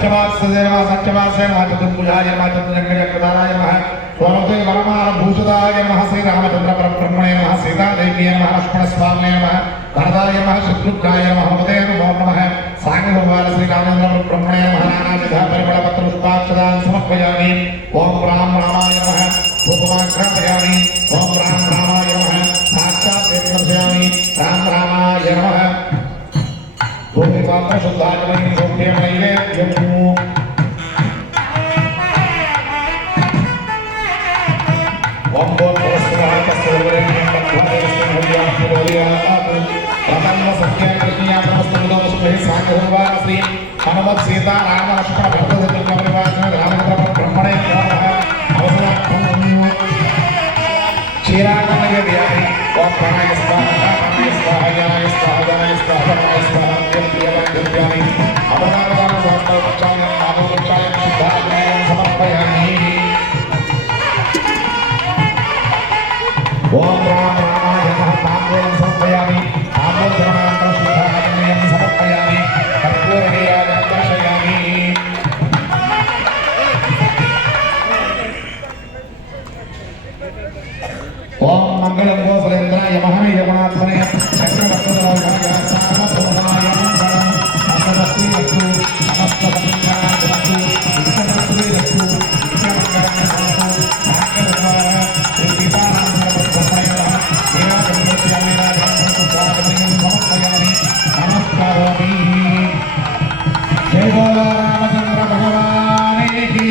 पंचवात्सदेव पंचवात्से नमः चतुर्भुजाय नमः चतुर्जगदाय नमः स्वरते वरमाल भूषदाय नमः श्री रामचंद्र परब्रह्मणे नमः सीता देवी नमः लक्ष्मण स्वामिने नमः वरदाय नमः शत्रुघ्नाय नमः महोदय नमः सांग भगवान श्री रामचंद्र परब्रह्मणे नमः नानाविध परिमल पत्र पुष्पाक्षदान समर्पयामि ओम राम रामाय नमः भूतवाक्रापयामि ओम राम रामाय नमः साक्षात् दर्शयामि राम रामाय नमः भूमि पात्र शुद्धात्मनि सौख्यं नैवेद्यम् ओम बोल नमस्कार कस्तूरे नमः प्रथम सत्य कृतिया नमस्तुतो सुभे सागरवा श्री हनुमत सीता राम लक्ष्मण भरत शत्रुघ्न परिवार रामचंद्र ब्रह्मणे नमः अवसरार्थं क्षीरानंदे दियामि ओम प्राणाय स्वाहा प्राणाय स्वाहा ज्ञानाय स्वाहा ज्ञानाय स्वाहा प्राणाय स्वाहा दिव्यानि अवतारवान सहस्त्रपक्षाय नामोपक्षाय शुद्धात्मने समर्पयामि ओम राम रामाय नमः ताम्बूलं समर्पयामि ताम्बूलधर्मान्तरं शुद्धात्मने समर्पयामि कर्पूरनीराजनं दर्शयामि ओम मंगलम गोसलेन्द्राय महावीर गुणात्मने चक्रवर्तनाय सामर्थनाय मंगलम नमस्ते अस्तु समस्त मंगलाय वस्तु विष्णुश्री वस्तु विष्णुमंगलम साक्षात् श्री सीताराम ब्रह्मणे मेरा जन्मस्य मेरा जन्म स्वागतं समर्पयामि नमस्कारोमि जय बोलो रामचंद्र भगवान की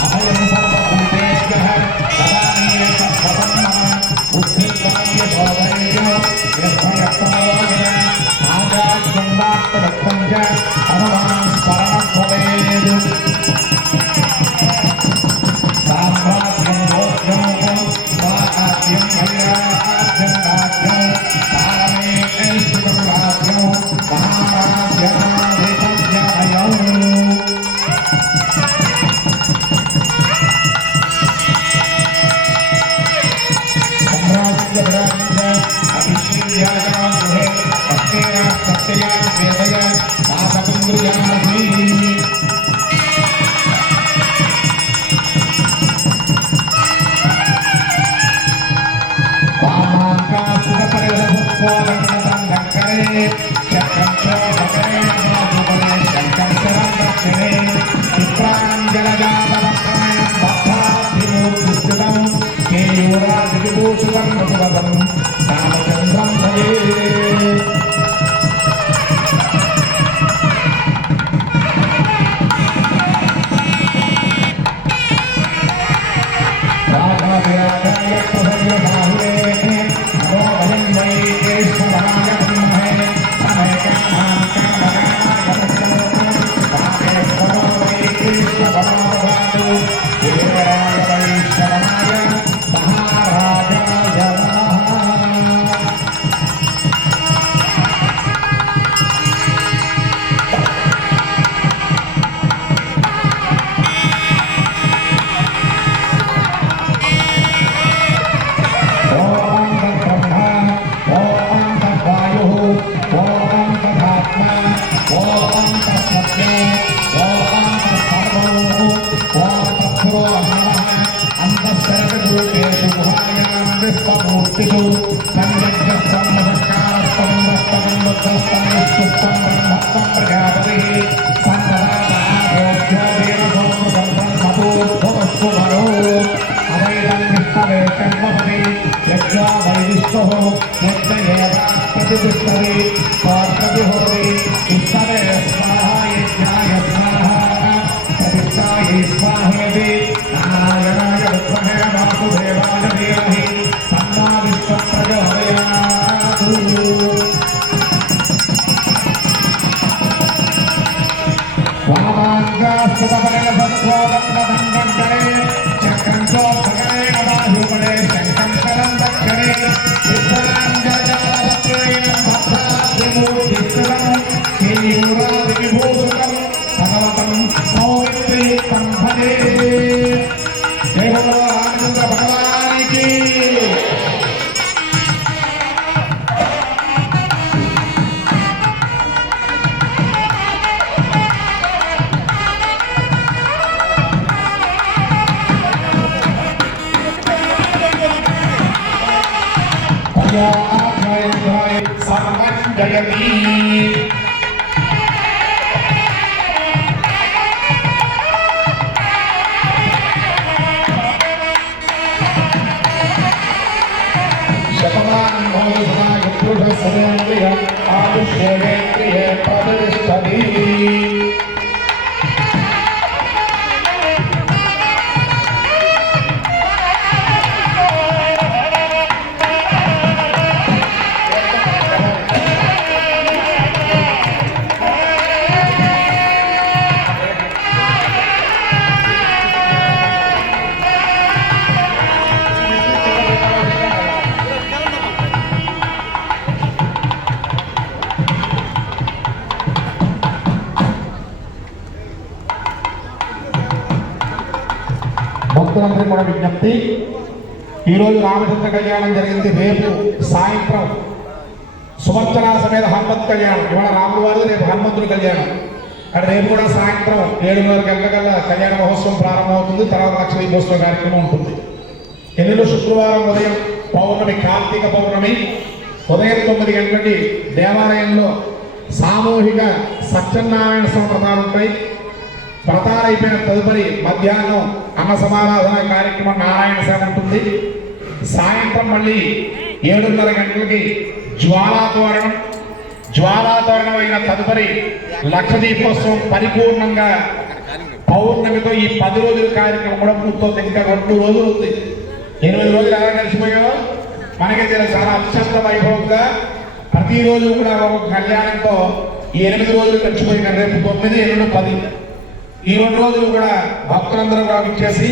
अभयं सर्वभूतेभ्यः భక్తులందరూ కూడా విజ్ఞప్తి, ఈరోజు రామచంద్ర కళ్యాణం జరిగింది. రేపు సాయంత్రం సువర్చన సమేత హనుమంత్ కళ్యాణం. ఇవాళ రాముడు వారు, రేపు హనుమంతుడి కళ్యాణం. అక్కడ రేపు కూడా సాయంత్రం 7:30 గంటలకల్లా కళ్యాణ మహోత్సవం ప్రారంభమవుతుంది. తర్వాత లక్ష దీపోత్సవ కార్యక్రమం ఉంటుంది. ఎల్లుండి శుక్రవారం ఉదయం పౌర్ణమి, కార్తీక పౌర్ణమి ఉదయం 9 గంటలకి దేవాలయంలో సామూహిక సత్యనారాయణ స్వామి వ్రతాలు ఉంటాయి. వ్రతాలు అయిపోయిన తదుపరి మధ్యాహ్నం అన్న సమారాధన కార్యక్రమం నారాయణ సేవ ఉంటుంది. సాయంత్రం మళ్ళీ 7:30 గంటలకి జ్వాలాతోరణం అయిన తదుపరి లక్ష దీపోత్సవం పరిపూర్ణంగా పౌర్ణమితో ఈ 10 రోజుల కార్యక్రమం కూడా పూర్తవుతుంది. ఇంకా 2 రోజులు ఉంది. 8 రోజులు ఎలా కలిసిపోయాలో మనకి తెలుసు. చాలా అత్యంత వైభవంగా ప్రతిరోజు కూడా ఒక కళ్యాణంతో ఈ 8 రోజులు కలిసిపోయిన రేపు 9, ఎల్లుండి 10 ఈ 2 రోజులు కూడా భక్తులందరూ కూడా విచ్చేసి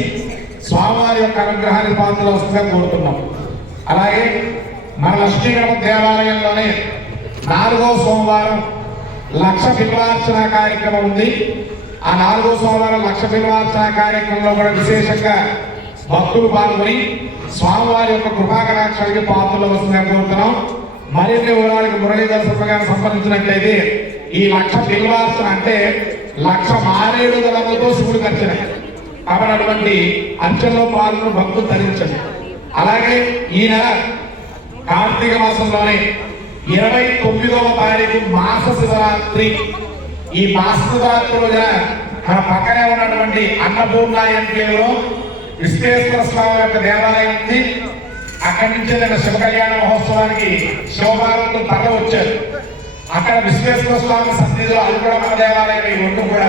స్వామివారి యొక్క అనుగ్రహానికి పాత్రలు వస్తుందని కోరుతున్నాం. అలాగే మన లక్ష్మీగణపతి దేవాలయంలోనే 4వ సోమవారం లక్ష బిల్వార్చన కార్యక్రమం ఉంది. ఆ 4వ సోమవారం లక్ష బిల్వార్చన కార్యక్రమంలో కూడా విశేషంగా భక్తులు పాల్గొని స్వామివారి యొక్క కృపాకటాక్షానికి పాత్రలు వస్తుందని కోరుతున్నాం. మరిన్ని వివరాలకు మురళీధర శర్మ గారు సంప్రదించినట్లయితే ఈ 1,00,000 బిల్వార్చన అంటే 1,00,000 మారేడు దళములతో శివుడికి అర్చన కాబట్టి అటువంటి అర్చనలో పాల్గొని భక్తులు ధరించండి. అలాగే ఈ నెల కార్తీక మాసంలోనే 29వ తారీఖు మాస శివరాత్రి. ఈ మాస శివరాత్రి రోజున మన పక్కనే ఉన్నటువంటి అన్నపూర్ణ ఎంపీలో విశ్వేశ్వర స్వామి యొక్క దేవాలయం ఉంది. అక్కడి నుంచి శివ కళ్యాణ మహోత్సవానికి శివపార్వతులు తరలి వచ్చారు. అక్కడ విశ్వేశ్వర స్వామి సన్నిధిలో అది కూడా మన దేవాలయం ఈ రెండు కూడా.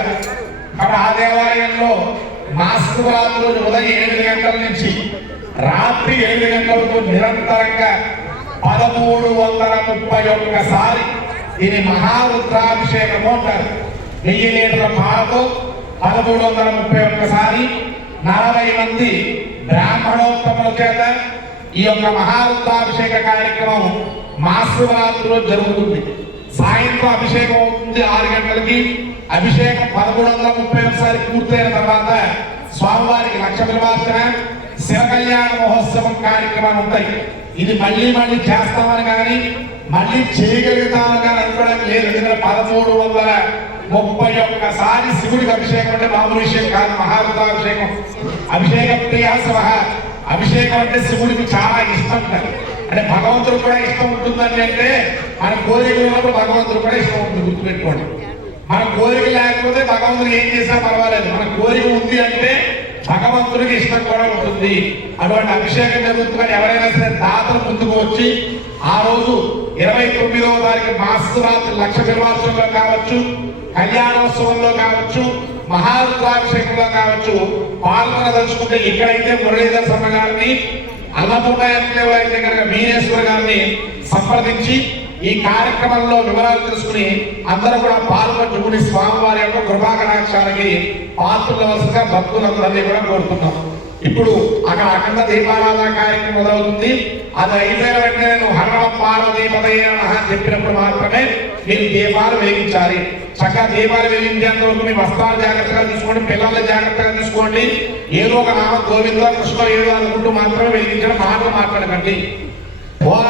కాబట్టి ఆ దేవాలయంలో మాస శివరాత్రి రోజు ఉదయం 8 గంటల నుంచి రాత్రి 7 గంటల వరకు నిరంతరంగా 1331 సారి దీని మహారుద్రాభిషేకము అంటారు. 1000 లీటర్ల పాలతో 1331 సారి 40 మంది బ్రాహ్మణోత్తముల చేత ఈ యొక్క మహారుద్రాభిషేక కార్యక్రమం మాసశివరాత్రి రోజు జరుగుతుంది. సాయంత్రం అభిషేకం అవుతుంది 6 గంటలకి. అభిషేకం 1331 సారి పూర్తయిన తర్వాత స్వామివారికి 1,00,000 బిల్వార్చన, శివ కళ్యాణ మహోత్సవం కార్యక్రమాలు ఉంటాయి. ఇది మళ్ళీ చేస్తామని కానీ మళ్ళీ చేయగలుగుతామని కానీ అనుకోవడం లేదు. ఎందుకంటే 1331 సారి శివుడికి అభిషేకం అంటే మామూలు విషయం కాదు. మహారుద్రాభిషేకం అభిషేక ప్రియ శివ. అభిషేకం అంటే శివుడికి చాలా ఇష్టం ఉంటుంది. అంటే భగవంతుడు కూడా ఇష్టం ఉంటుందండి. అంటే మన కోరికలు ఉన్నప్పుడు భగవంతుడు కూడా ఇష్టం ఉంటుంది. గుర్తుపెట్టుకోండి, మన కోరిక లేకపోతే భగవంతుడు ఏం చేసినా పర్వాలేదు. మన కోరిక ఉంది అంటే భగవంతుడికి ఇష్టం కూడా ఉంటుంది. అటువంటి అభిషేకం జరుగుతుందని ఎవరైనా సరే దాతలు ముందుకు వచ్చి ఆ రోజు 29వ తారీఖు మాసరాత్రి 1,00,000 బిల్వార్చనలో కావచ్చు, కళ్యాణోత్సవంలో కావచ్చు, మహారుద్రాభిషేకంలో కావచ్చు పాల్గొనదలుచుకుంటే ఇక్కడైతే మురళీధర శర్మ గారిని, అన్నపూర్ణ ఎంపీలో అయితే కనుక మీనేశ్వర గారిని సంప్రదించి ఈ కార్యక్రమంలో వివరాలు తెలుసుకుని అందరూ కూడా పాల్గొని స్వామివారి యొక్క కృపాకటాక్షాలకి పాత్రలవలసిగా భక్తులందరినీ కూడా కోరుతున్నాం. ఇప్పుడు అక్కడ అఖండ దీపారాధన కార్యక్రమం మొదలవుతుంది. అది అయిపోయిన వెంటనే నేను హరణం పార్వతీపదయ నమః చెప్పినప్పుడు మాత్రమే మీరు దీపాలు వెలిగించాలి. చక్కగా దీపాలు వెలిగించేంత వరకు మీ వస్త్రాలు జాగ్రత్తగా తీసుకోండి, పిల్లల్ని జాగ్రత్తగా తీసుకోండి. ఏదో ఒక నామ గోవింద కృష్ణ ఏదో అనుకుంటూ మాత్రమే వెలిగించడం, మాటలు మాట్లాడకండి. ఓం